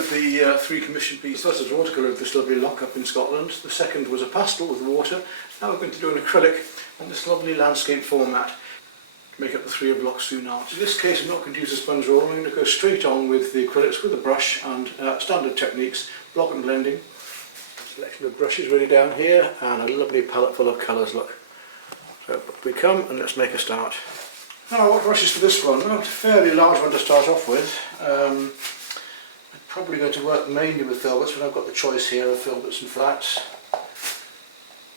of the three commissioned pieces. The first was watercolour of this lovely loch up in Scotland. The second was a pastel with water. Now we're going to do an acrylic on this lovely landscape format to make up the three of Loch Sunart. In this case I'm not going to use a sponge roller, I'm going to go straight on with the acrylics with a brush and standard techniques, block and blending. Selection of brushes ready down here and a lovely palette full of colours, look. So up we come and let's make a start. Now what brushes for this one? Well, it's a fairly large one to start off with. I'm probably going to work mainly with filberts, but I've got the choice here of filberts and flats.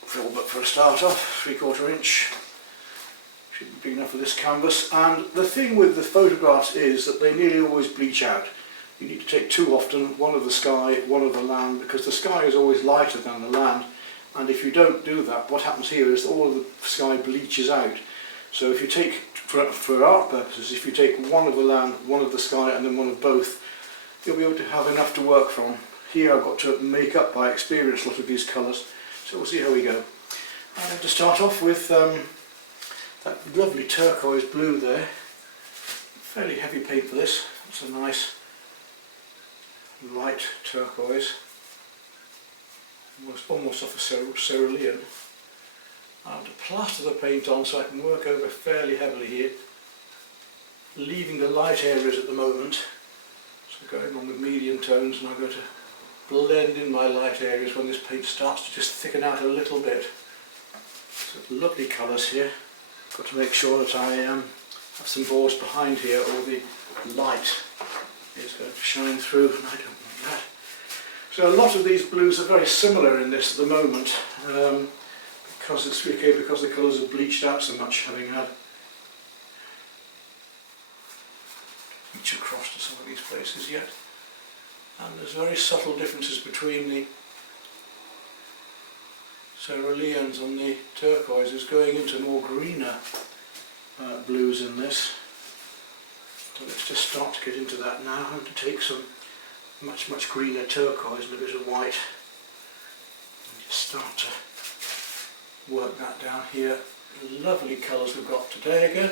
Filbert for a start off, 3/4 inch. Should be big enough for this canvas. And the thing with the photographs is that they nearly always bleach out. You need to take two often, one of the sky, one of the land, because the sky is always lighter than the land. And if you don't do that, what happens here is all of the sky bleaches out. So if you take, for art purposes, if you take one of the land, one of the sky and then one of both, you'll be able to have enough to work from. Here I've got to make up by experience a lot of these colours, so we'll see how we go. I'm going to start off with that lovely turquoise blue there. Fairly heavy paint for this. It's a nice light turquoise, almost off a cerulean. I have to plaster the paint on so I can work over fairly heavily here, leaving the light areas at the moment. So going on with medium tones, and I'm going to blend in my light areas when this paint starts to just thicken out a little bit. So lovely colours here. Got to make sure that I have some bores behind here or the light is going to shine through, and I don't want that. So a lot of these blues are very similar in this at the moment. Because it's okay, because the colours have bleached out so much, having had reach across to some of these places yet. And there's very subtle differences between the ceruleans and the turquoises going into more greener blues in this. So let's just start to get into that now. I'm going to take some much greener turquoise and a bit of white and just start to work that down here. Lovely colours we've got today again.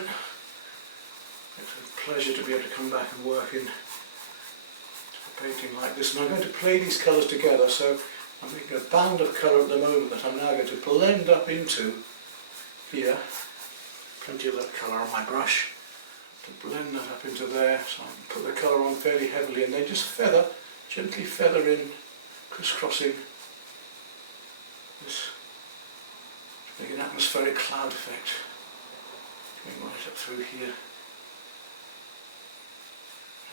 It's a pleasure to be able to come back and work in a painting like this. And I'm going to play these colours together, so I'm making a band of colour at the moment that I'm now going to blend up into here. Plenty of that colour on my brush. To blend that up into there, so I can put the colour on fairly heavily and then just feather, gently feather in, crisscrossing this. Make an atmospheric cloud effect going right up through here.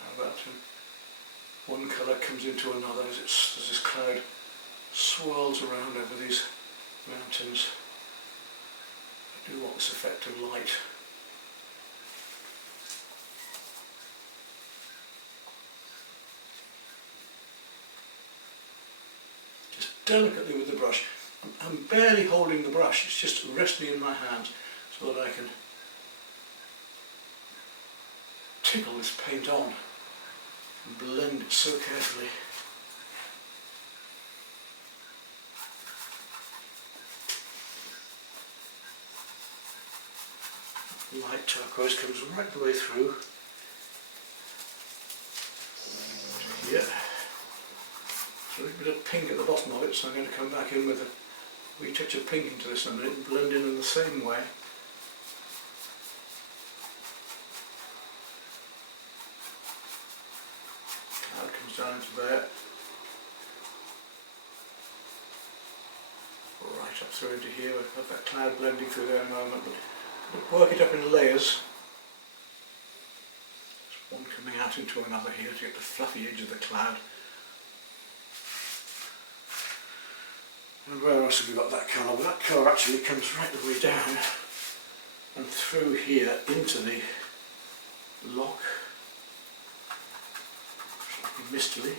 How about one colour comes into another as this cloud swirls around over these mountains. I do want this effect of light. Just delicately with the brush. I'm barely holding the brush, it's just resting in my hands so that I can tickle this paint on and blend it so carefully. Light turquoise comes right the way through to here. A little bit of pink at the bottom of it, so I'm going to come back in with a wee touch of pink into this in a minute and blend in the same way. Cloud comes down into there, right up through into here. We've got that cloud blending through there in a moment, but work it up in layers. There's one coming out into another here to get the fluffy edge of the cloud. And where else have we got that colour? Well, that colour actually comes right the way down and through here into the loch, slightly mistily.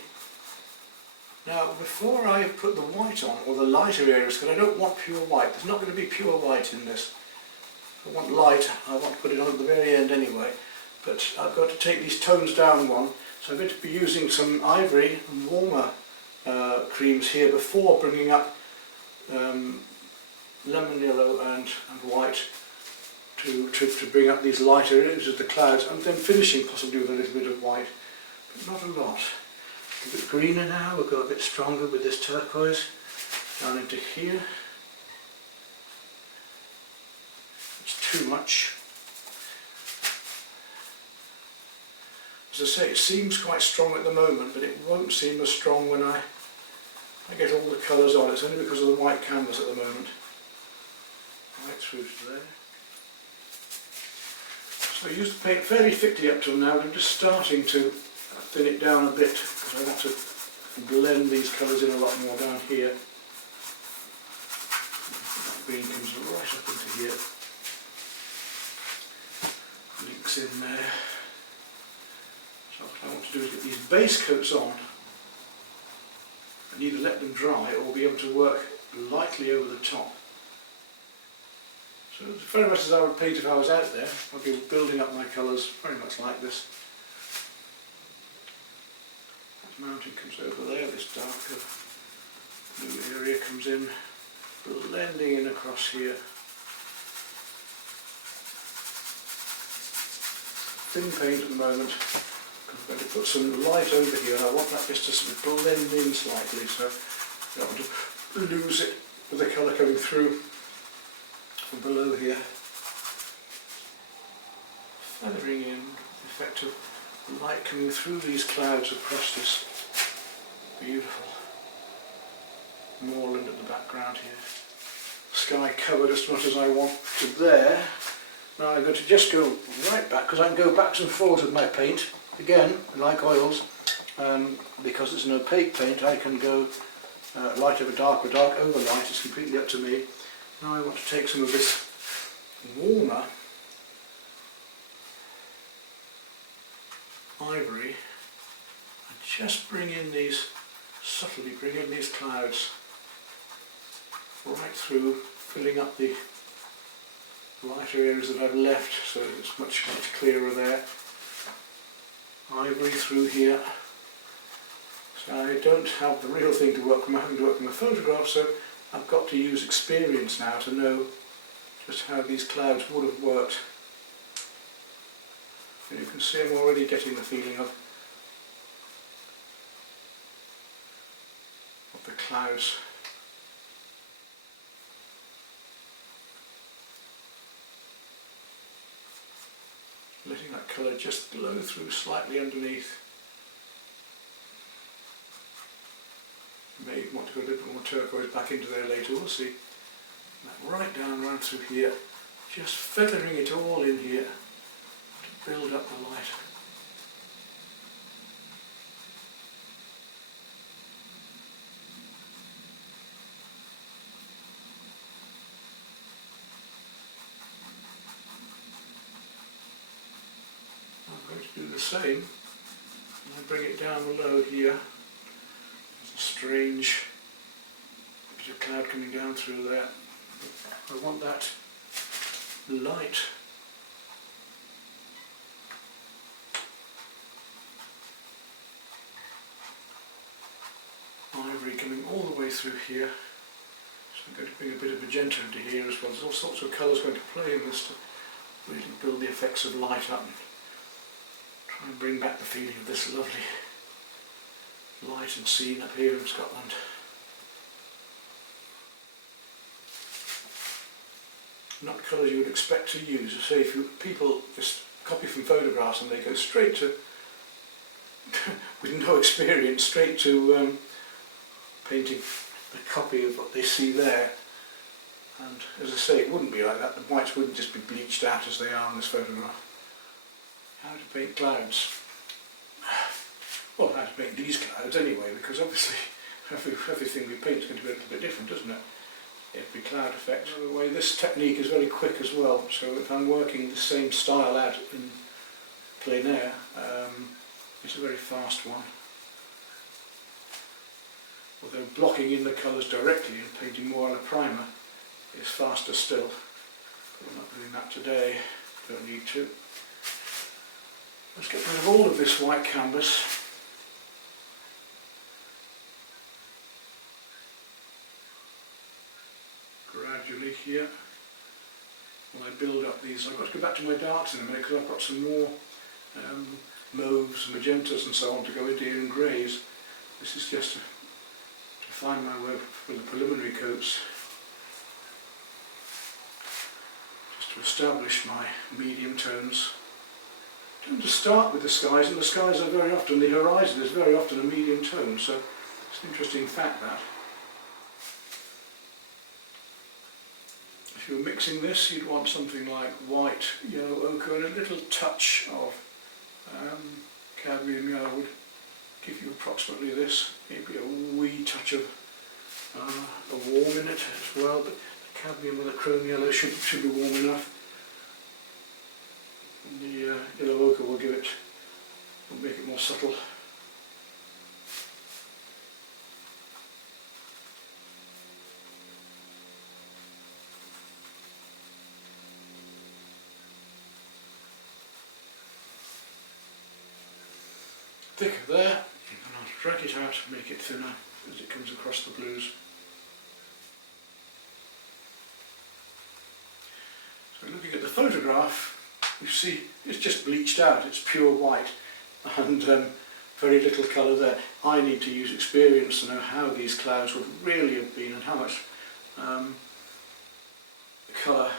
Now before I put the white on, or the lighter areas, because I don't want pure white, there's not going to be pure white in this. I want light, I want to put it on at the very end anyway, but I've got to take these tones down one, so I'm going to be using some ivory and warmer creams here before bringing up lemon yellow and white to bring up these lighter areas of the clouds, and then finishing possibly with a little bit of white, but not a lot. A bit greener now, we'll go a bit stronger with this turquoise down into here. It's too much. As I say, it seems quite strong at the moment, but it won't seem as strong when I get all the colours on. It's only because of the white canvas at the moment. Right through to there. So I used the paint fairly thickly up till now, and I'm just starting to thin it down a bit because I want to blend these colours in a lot more down here. That green comes right up into here. Links in there. So what I want to do is get these base coats on and either let them dry or be able to work lightly over the top. So it's very much as I would paint if I was out there. I'll be building up my colours very much like this. That mountain comes over there, this darker blue area comes in, blending in across here. Thin paint at the moment. I'm going to put some light over here, and I want that just to sort of blend in slightly, so I don't want to lose it with the colour coming through from below here. Feathering in the effect of the light coming through these clouds across this beautiful moorland at the background here. Sky covered as much as I want to there. Now I'm going to just go right back, because I can go backwards and forwards with my paint. Again, like oils, because it's an opaque paint, I can go light over dark or dark over light. It's completely up to me. Now I want to take some of this warmer ivory and just bring in these, subtly bring in these clouds right through, filling up the lighter areas that I've left, so it's much clearer there. Ivory through here. So I don't have the real thing to work from, I'm having to work from a photograph, so I've got to use experience now to know just how these clouds would have worked. And you can see I'm already getting the feeling of the clouds. Letting that colour just glow through slightly underneath. May want to go a little more turquoise back into there later, we'll see. That right down right through here, just feathering it all in here to build up the light. I'm going to do the same, and I bring it down below here. There's a strange bit of cloud coming down through there. I want that light ivory coming all the way through here. So I'm going to bring a bit of magenta into here as well. There's all sorts of colours going to play in this to really build the effects of light up and try and bring back the feeling of this lovely light and scene up here in Scotland. Not colours you would expect to use. So say if people just copy from photographs and they go straight to, with no experience, straight to painting a copy of what they see there. And as I say, it wouldn't be like that. The whites wouldn't just be bleached out as they are in this photograph. How to paint clouds? Well, how to paint these clouds anyway, because obviously everything we paint is going to be a little bit different, isn't it? Every cloud effect. By the way, this technique is very quick as well, so if I'm working the same style out in plein air, it's a very fast one. Although blocking in the colours directly and painting more on a primer is faster still. But I'm not doing that today, don't need to. Let's get rid of all of this white canvas. Gradually here, while I build up these. I've got to go back to my darks in a minute because I've got some more mauves, magentas and so on to go into here and greys. This is just to find my way for the preliminary coats, just to establish my medium tones. I tend to start with the skies, and the skies are very often, the horizon is very often a medium tone, so it's an interesting fact that. If you were mixing this, you'd want something like white, yellow ochre, and a little touch of cadmium yellow would give you approximately this, maybe a wee touch of a warm in it as well, but the cadmium and the chrome yellow should be warm enough. And the yellow ochre will make it more subtle. Thicker there, and I'll drag it out and make it thinner as it comes across the blues. So looking at the photograph, you see it's just bleached out, it's pure white, and very little colour there. I need to use experience to know how these clouds would really have been and how much colour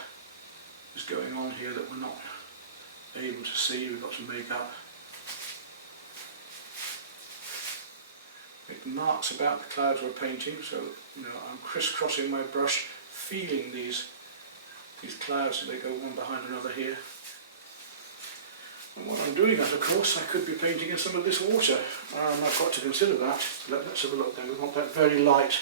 is going on here that we're not able to see. We've got to make up. Make marks about the clouds we're painting, so I'm crisscrossing my brush, feeling these clouds as they go one behind another here. And what I'm doing that, of course, I could be painting in some of this water. I've got to consider that. So let's have a look then. We want that very light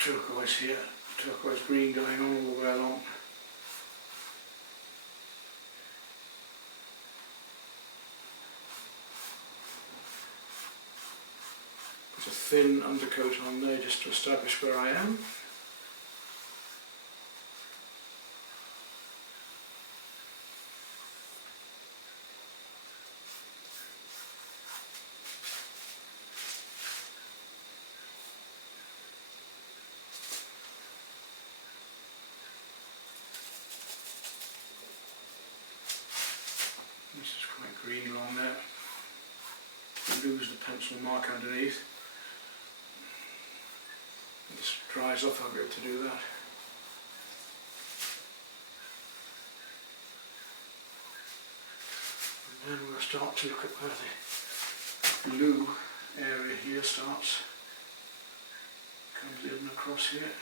turquoise here, turquoise green going on all the way along. Put a thin undercoat on there just to establish where I am. This is quite green along there. Lose the pencil mark underneath. When this dries off, I'll be able to do that. And then we'll start to look at where the blue area here starts. Comes in across here.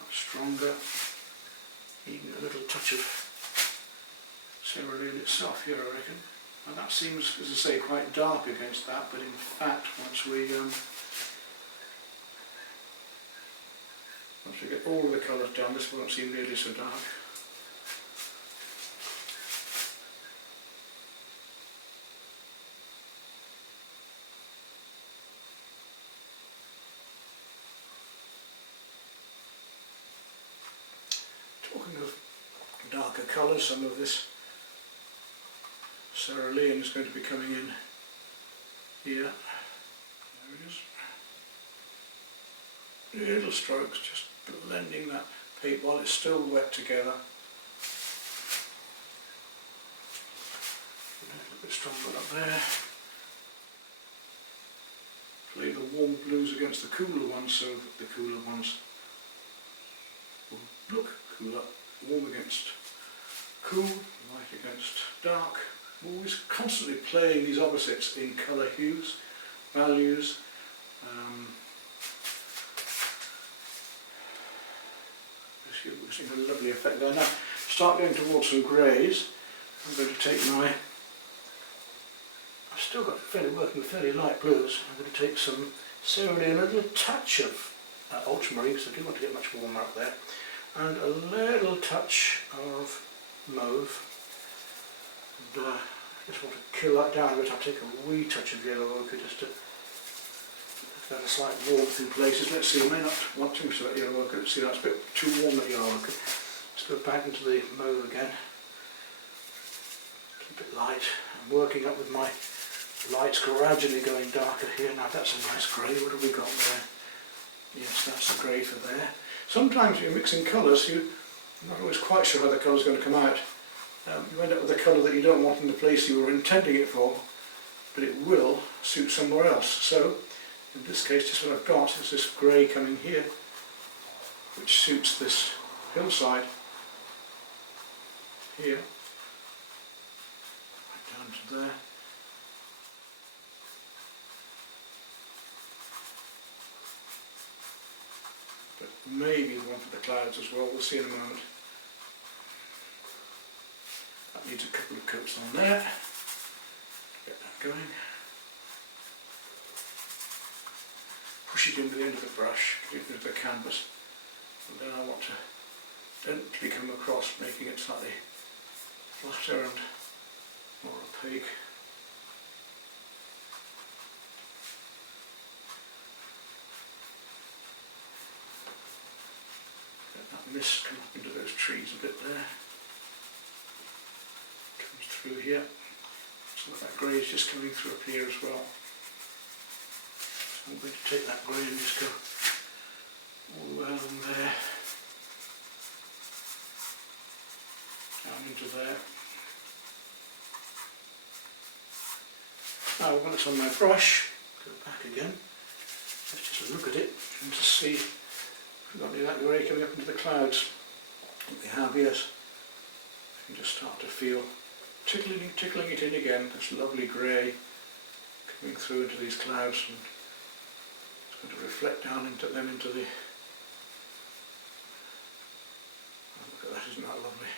Much stronger. Even a little touch of cerulean itself here, I reckon. And that seems, as I say, quite dark against that, but in fact, once we get all the colours down, this won't seem nearly so dark. Talking of darker colours, some of this cerulean is going to be coming in here. There it is. Little strokes, just blending that paint while it's still wet together. A little bit stronger up there. Play the warm blues against the cooler ones, so that the cooler ones will look cooler. Warm against cool, light against dark. Always constantly playing these opposites in colour hues, values. We're seeing a lovely effect there. Now, start going towards some greys. I'm going to take my, I've still got working with fairly light blues. I'm going to take some cerulean, a little touch of ultramarine, because I do want to get much warmer up there, and a little touch of mauve. And, I just want to kill that down a bit. I'll take a wee touch of yellow ochre just to get a slight warmth in places. Let's see, I may not want too much of that yellow ochre. Let's see, that's a bit too warm, that yellow ochre. Let's go back into the mauve again. Keep it light. I'm working up with my lights gradually going darker here. Now that's a nice grey. What have we got there? Yes, that's the grey for there. Sometimes when you're mixing colours, you're not always quite sure how the colour's going to come out. You end up with a colour that you don't want in the place you were intending it for, but it will suit somewhere else. So in this case, just what I've got is this grey coming here, which suits this hillside here, right down to there. But maybe the one for the clouds as well, we'll see in a moment. That needs a couple of coats on there. Get that going. Push it into the end of the brush, get it into the canvas, and then I want to gently come across, making it slightly flatter and more opaque. Let that mist come up into those trees a bit there. Comes through here. Some of that grey is just coming through up here as well. So I'm going to take that grey and just go all the way along there, down into there. Now when it's on my brush, go back again, let's just look at it and to see if we've got any of that grey coming up into the clouds. What we have, yes, you can just start to feel tickling it in again, this lovely grey coming through into these clouds, and it's going to reflect down into them into the, oh, look at that, isn't that lovely?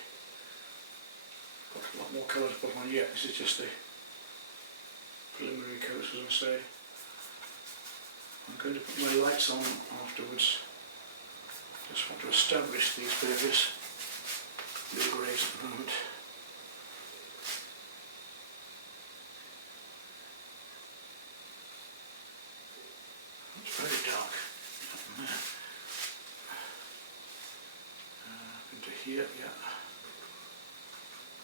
Got a lot more colour to put on yet. This is just the preliminary coats, as I say. I'm going to put my lights on afterwards. Just want to establish these various blue greys at the moment. It's very dark up there. Into here, yeah.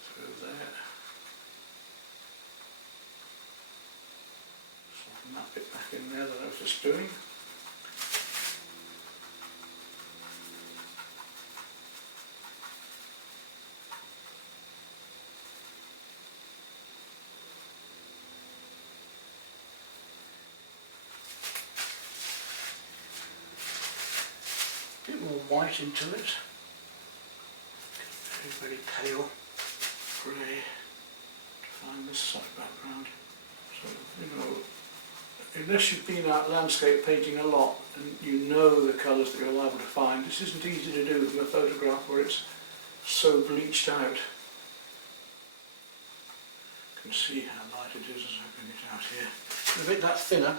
Through there. Soften that bit back in there that I was just doing. A bit more white into it. Very, very pale grey to find this side background. So, you know, unless you've been out landscape painting a lot and you know the colours that you're liable to find, this isn't easy to do from a photograph where it's so bleached out. You can see how light it is as I bring it out here. It's a bit that thinner,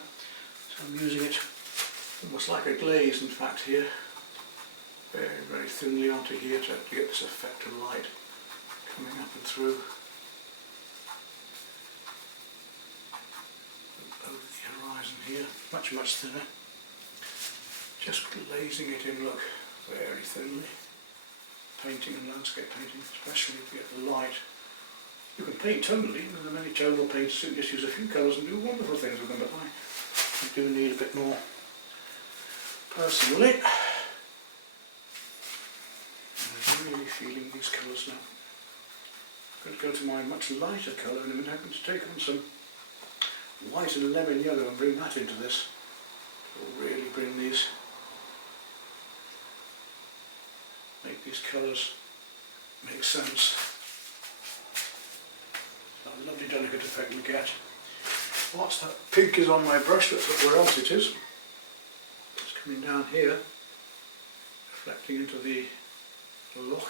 so I'm using it almost like a glaze in fact here. Very, very thinly onto here to get this effect of light coming up and through. Over the horizon here, much, much thinner. Just glazing it in, look, very thinly. Painting and landscape painting, especially if you get the light. You can paint tonally, there are many tonal painters who just use a few colours and do wonderful things with them, but I do need a bit more personally. I'm really feeling these colours now. I'm going to go to my much lighter colour in a minute. I'm going to take on some white and lemon yellow and bring that into this. It'll really bring these, make these colours make sense. That lovely delicate effect we get. Whilst that pink is on my brush, let's look where else it is. It's coming down here, reflecting into the loch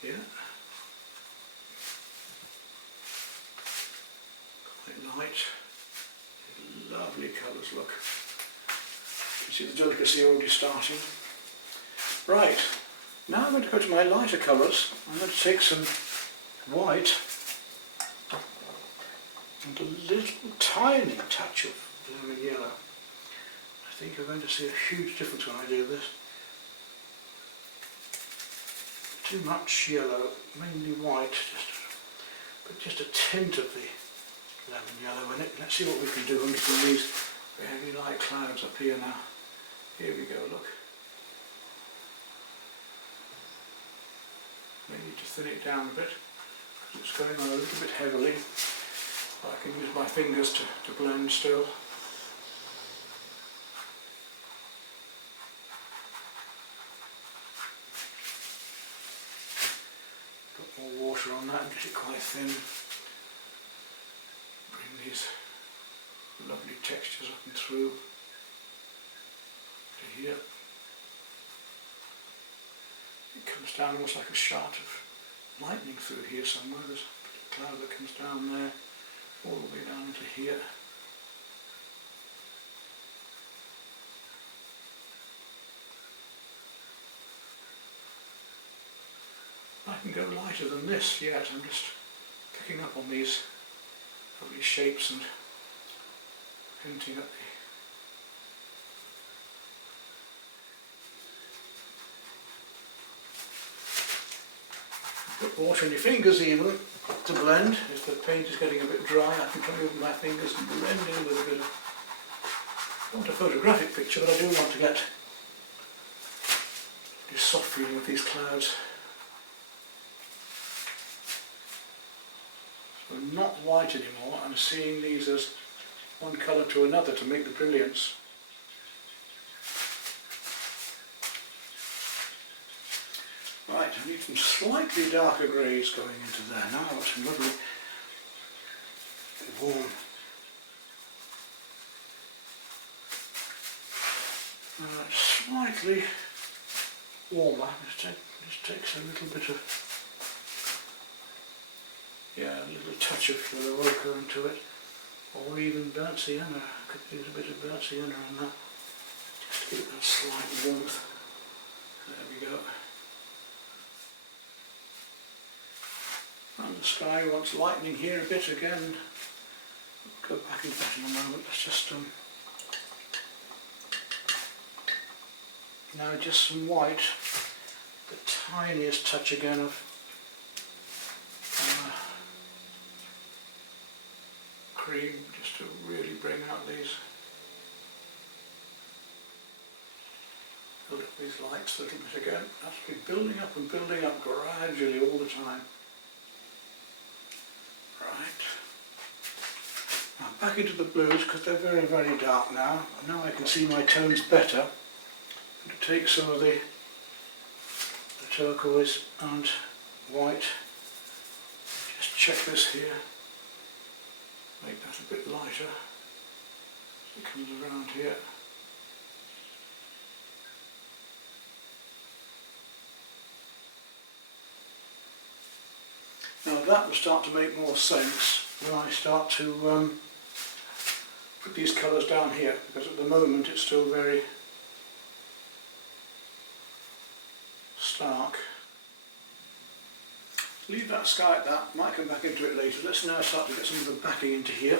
here. Quite light. Lovely colours, look. You can see the delicacy already starting. Right, now I'm going to go to my lighter colours. I'm going to take some white and a little tiny touch of lemon yellow. I think you're going to see a huge difference when I do this. Too much yellow, mainly white, but just a tint of the lemon yellow in it. Let's see what we can do from these very light clouds up here now. Here we go, look. Maybe to thin it down a bit. It's going on a little bit heavily. I can use my fingers to blend still. Put more water on that and get it quite thin. Bring these lovely textures up and through to here. It comes down almost like a shot of lightning through here somewhere. There's a cloud that comes down there, all the way down into here. I can go lighter than this yet. I'm just picking up on these lovely shapes and hinting at the put water in your fingers even to blend. If the paint is getting a bit dry, I can come over my fingers and blend in with a bit of, I want a photographic picture, but I do want to get this soft feeling of these clouds. So I'm not white anymore, I'm seeing these as one colour to another to make the brilliance. Right, I need some slightly darker greys going into there now. I've got some lovely warm slightly warmer. Just takes a little bit of, yeah, a little touch of the ochre into it, or even burnt sienna. I could use a bit of burnt sienna in that, just to give it that slight warmth. There we go. And the sky wants lightening here a bit again. We'll go back into that in a moment. Let's just now just some white, the tiniest touch again of cream, just to really bring out these, build up these lights a little bit again. That's been building up and building up gradually all the time. Right. Now back into the blues, because they're very, very dark now. Now I can see my tones better. I'm going to take some of the turquoise and white. Just check this here. Make that a bit lighter. So it comes around here. Now that will start to make more sense when I start to put these colours down here, because at the moment it's still very stark. Leave that sky at that, might come back into it later. Let's now start to get some of the backing into here.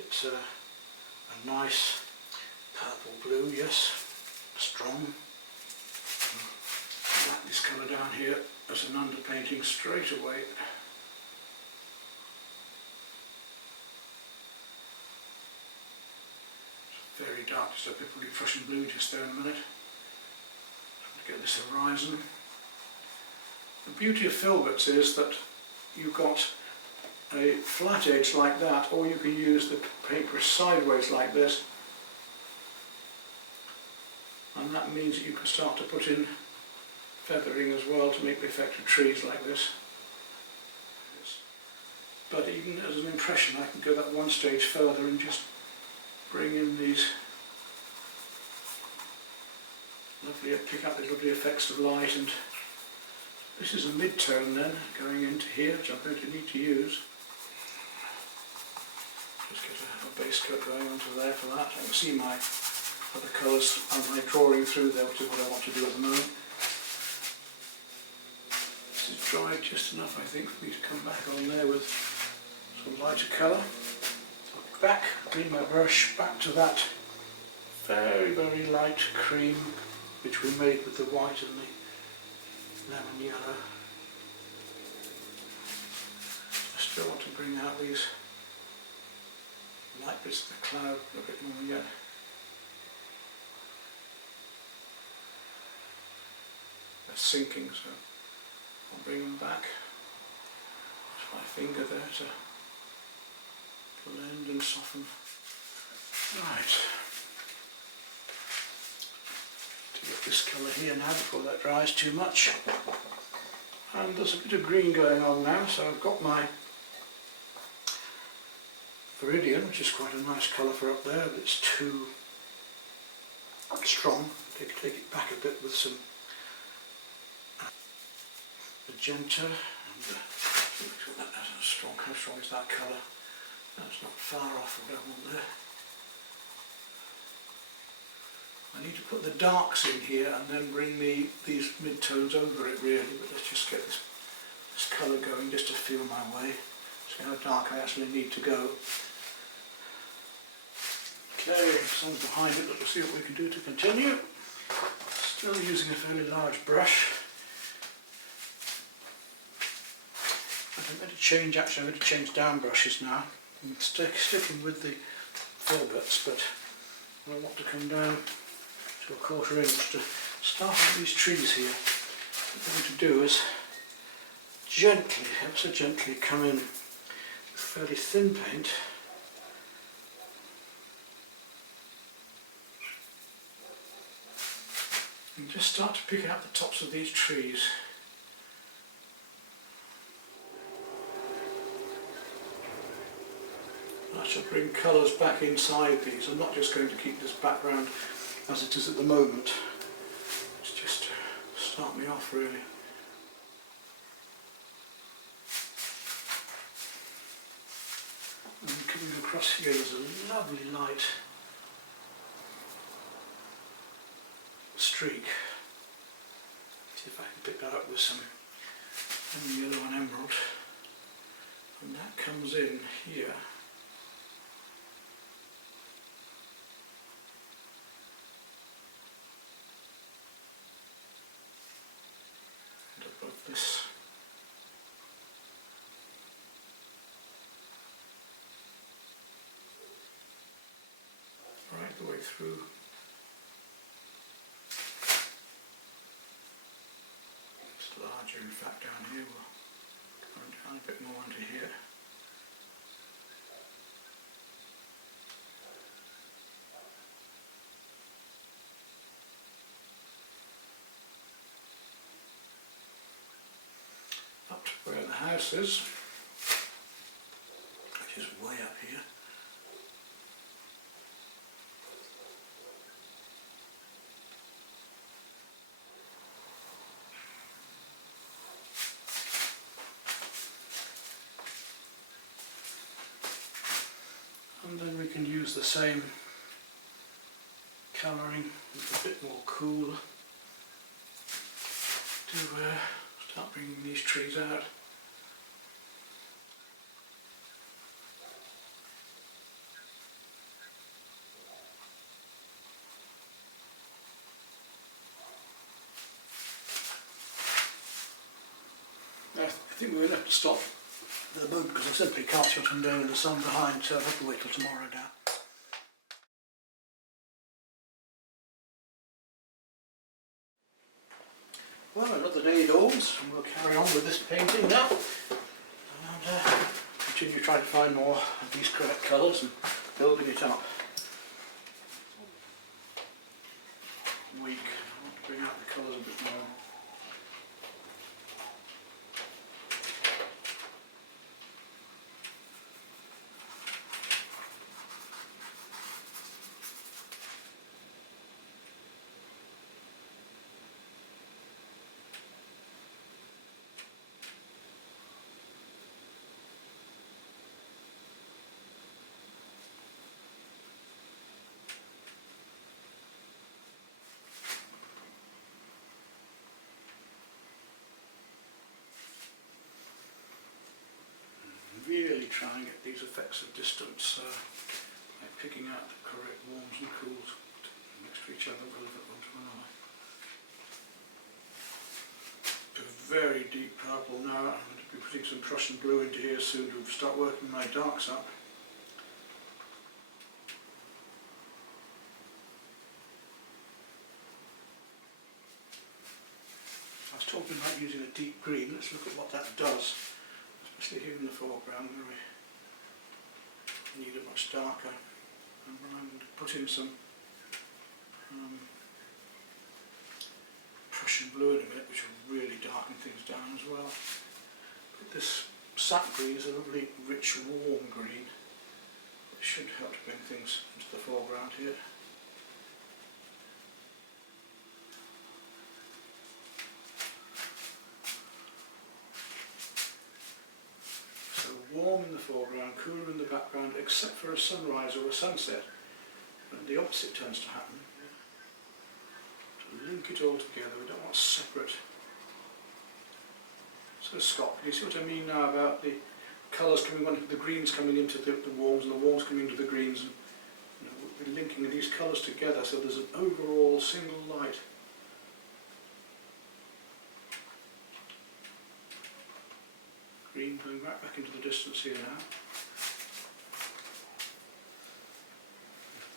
It's a nice purple blue, yes, strong. Like this colour down here as an underpainting straight away. It's very dark, so people will be Prussian blue just there in a minute. To get this horizon. The beauty of filberts is that you've got a flat edge like that, or you can use the paper sideways like this, and that means that you can start to put in feathering as well to make the effect of trees like this. But even as an impression, I can go that one stage further and just bring in these lovely, pick up the lovely effects of light. And this is a mid-tone then, going into here, which I'm going to need to use. Just get a base coat going onto there for that. I can see my other colours and my drawing through there, which is what I want to do at the moment. This is dried just enough, I think, for me to come back on there with some lighter colour. So back, bring my brush back to that very, very light cream which we made with the white and the lemon yellow. I still want to bring out these light bits of the cloud a bit more yet. They're sinking, so I'll bring them back. Just my finger there to blend and soften. Right. To get this colour here now before that dries too much. And there's a bit of green going on now, so I've got my Viridian, which is quite a nice colour for up there, but it's too strong. Take it back a bit with some magenta. And that's strong. How strong is that colour? That's not far off what I want there. I need to put the darks in here and then bring these mid-tones over it really, but let's just get this colour going just to feel my way. See how dark I actually need to go. Okay, sun's behind it, but we'll see what we can do to continue. Still using a fairly large brush. I'm going to change, actually I'm going to change down brushes now. I'm sticking with the filberts, but I want to come down to a 1/4 inch to start on these trees here. What I'm going to do is gently, ever so gently come in with fairly thin paint and just start to pick out the tops of these trees. I shall bring colours back inside these. I'm not just going to keep this background as it is at the moment. It's just to start me off really. And coming across here there's a lovely light streak. See if I can pick that up with some yellow and emerald. And that comes in here. And above this. Right the way through. It's larger in fact down here. We'll come down a bit more into here. Up to where the house is, which is way up here. And then we can use the same colouring, it's a bit more cool, to start bringing these trees out. I think we're going to have to stop for the moment because I simply can't see what I'm doing with the sun behind, so I'll have to wait till tomorrow now. Well, another day dawns and we'll carry on with this painting now and continue trying to find more of these correct colours and building it up. Weak. I want to bring out the colours a bit more. Really try and get these effects of distance by picking out the correct warms and cools next to each other, relevant one to another. A very deep purple now. I'm going to be putting some Prussian blue into here soon to start working my darks up. I was talking about I'm using a deep green. Let's look at what that does, especially here in the foreground where we need a much darker. And I'm going to put in some Prussian blue in a minute, which will really darken things down as well. But this sap green is a lovely, rich, warm green. It should help to bring things into the foreground here. So warm in the foreground, cooler in the background, except for a sunrise or a sunset. And the opposite tends to happen. To link it all together, we don't want separate. So Scott, can you see what I mean now about the colours coming on, the greens coming into the warms and the warms coming into the greens, and we're linking these colours together so there's an overall single light. Green going right back into the distance here now.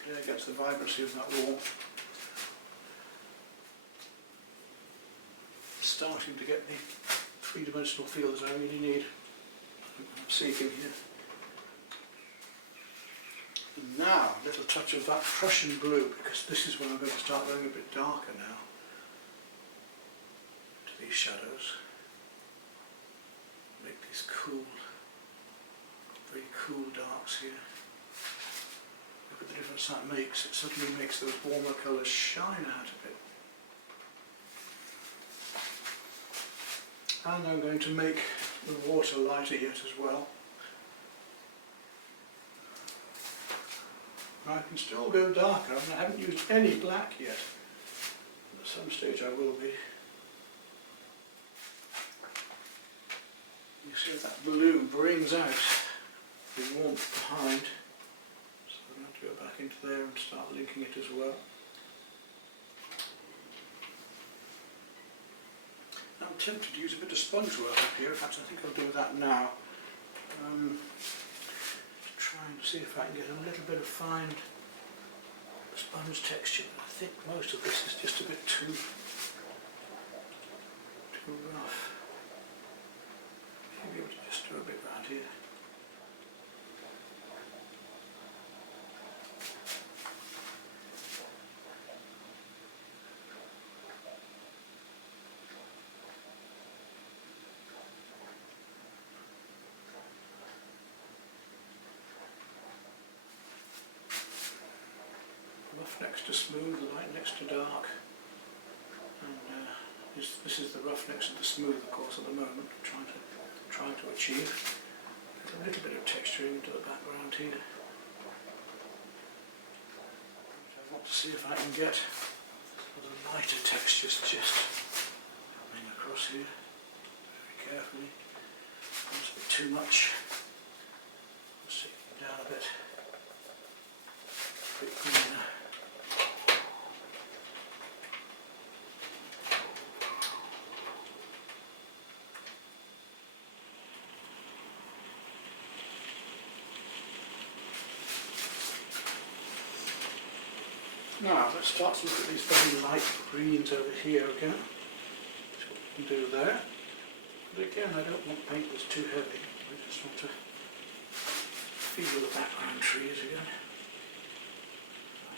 There gets the vibrancy of that warmth. Starting to get the three-dimensional feel that I really need. I'm seeking here. And now a little touch of that Prussian blue, because this is when I'm going to start going a bit darker now to these shadows. Make these cool, very cool darks here. Look at the difference that makes. It suddenly makes those warmer colours shine out a bit. And I'm going to make the water lighter yet as well. I can still go darker. I haven't used any black yet. At some stage I will be. You see that blue brings out the warmth behind. So I'm going to go back into there and start linking it as well. I'm tempted to use a bit of sponge work up here. In fact, I think I'll do that now. To try and see if I can get a little bit of fine sponge texture. I think most of this is just a bit too rough. Maybe able to just do a bit around here. Rough next to smooth, light next to dark, and this is the rough next to the smooth, of course, at the moment. I'm trying to achieve a little bit of texturing into the background here. I want to see if I can get the lighter textures just coming across here very carefully. It's a bit too much. Let's take it down a bit. A bit greener. Now let's start to look at these very light greens over here again. That's what we can do there. But again, I don't want paint that's too heavy. I just want to feel the background trees again.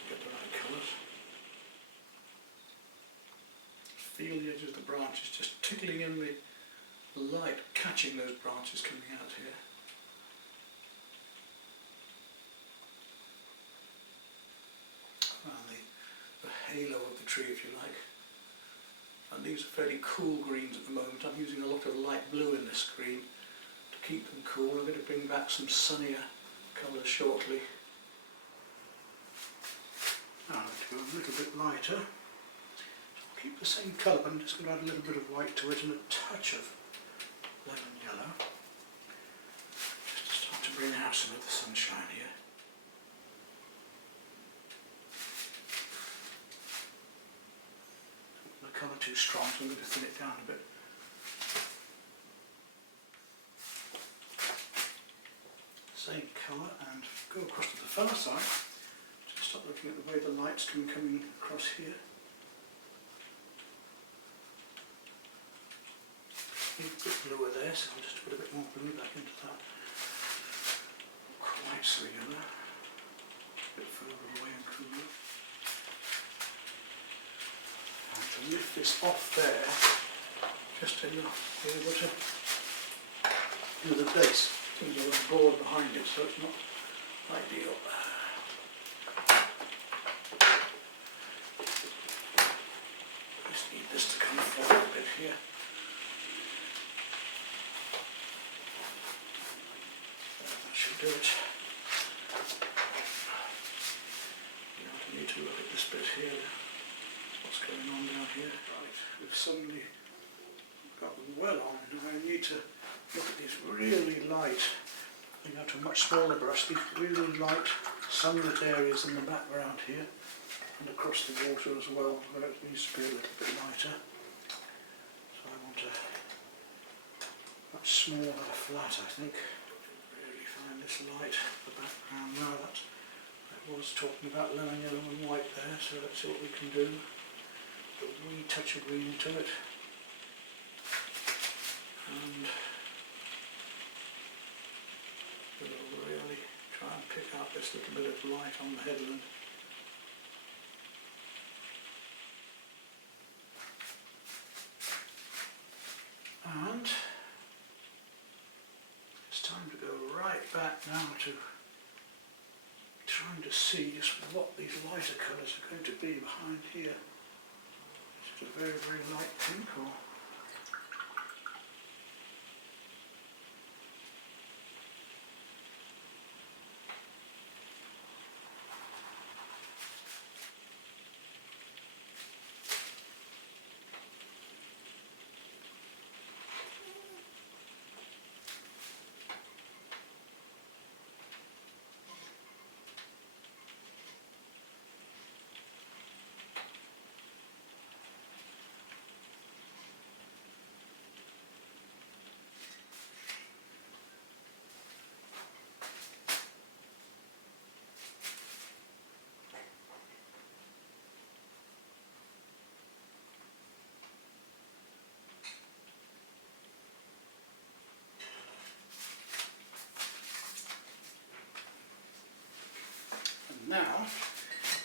Get the right colours. Feel the edges of the branches just tickling in the light, catching those branches coming out here. And the halo of the tree, if you like. And these are fairly cool greens at the moment. I'm using a lot of light blue in this green to keep them cool. I'm going to bring back some sunnier colours shortly. Now I'm going to go a little bit lighter. So I'll keep the same colour, but I'm just going to add a little bit of white to it and a touch of lemon yellow. Just to start to bring out some of the sunshine here. The colour too strong, so I'm going to thin it down a bit. Same colour, and go across to the far side. Just start looking at the way the light's coming across here. need a bit bluer there, so I'll just put a bit more blue back into that. Not quite so yellow. A bit further away and cooler. And to lift this off there, just enough to be able to do the base. Seems a lot broad behind it, so it's not ideal. Just need this to come forward a bit here. That should do it. I need to look at this bit here. What's going on down here? Right, we've suddenly got them well on. Now I need to look at these really light, bring out a much smaller brush, these really light sunlit areas in the background here and across the water as well, where it needs to be a little bit lighter. So I want a much smaller flat, I think. Really find this light, the background now. I was talking about lemon yellow and white there, so let's see what we can do. Put a wee touch of green into it. And we'll really try and pick out this little bit of light on the headland. And it's time to go right back now to trying to see just what these lighter colours are going to be behind here. Is it a very, very light pink or? Now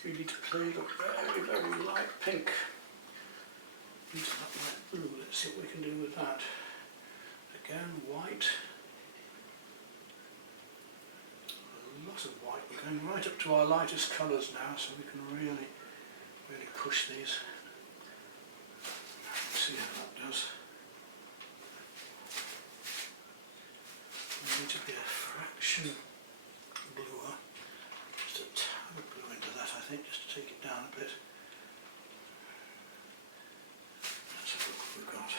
we need to play the very, very light pink into that light blue. Let's see what we can do with that. Again, white. A lot of white. We're going right up to our lightest colours now, so we can really, really push these. Let's see how that does. We need to be a fraction bluer. Just a tad of blue into that, I think, just to take it down a bit. Let's have a look what we've got.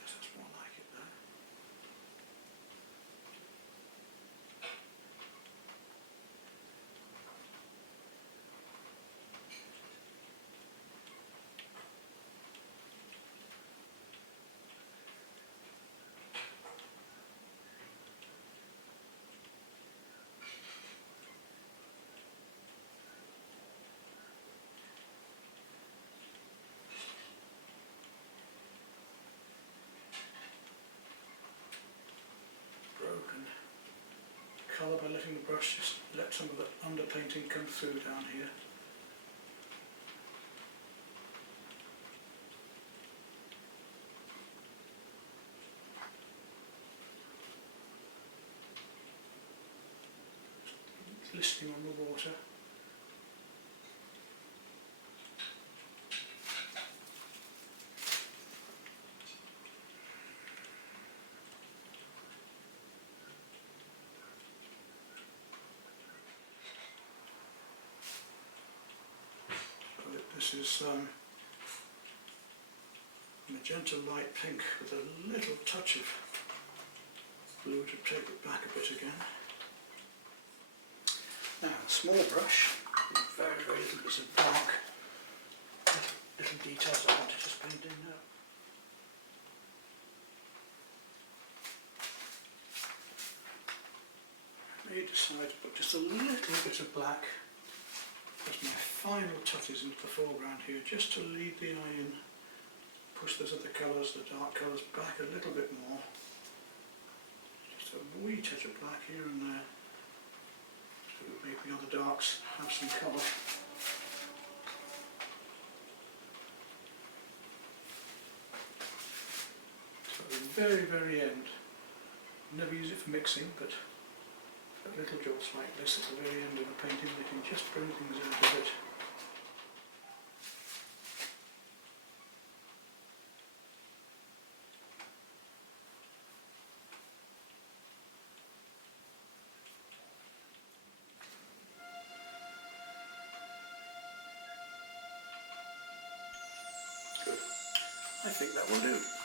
Yes, that's more like it there. Broken colour by letting the brush just let some of the underpainting come through down here. Glistening on the water. This is magenta light pink with a little touch of blue to take it back a bit again. Now a small brush, very, very little bits of dark, little details I want to just paint in now. I may decide to put just a little bit of black as my final touches into the foreground here, just to lead the eye in, push those other colours, the dark colours, back a little bit more. Just a wee touch of black here and there, to make the other darks have some colour. So at the very, very end, never use it for mixing, but little jobs like this at the very end of the painting, they can just bring things out a bit. Good. I think that will do.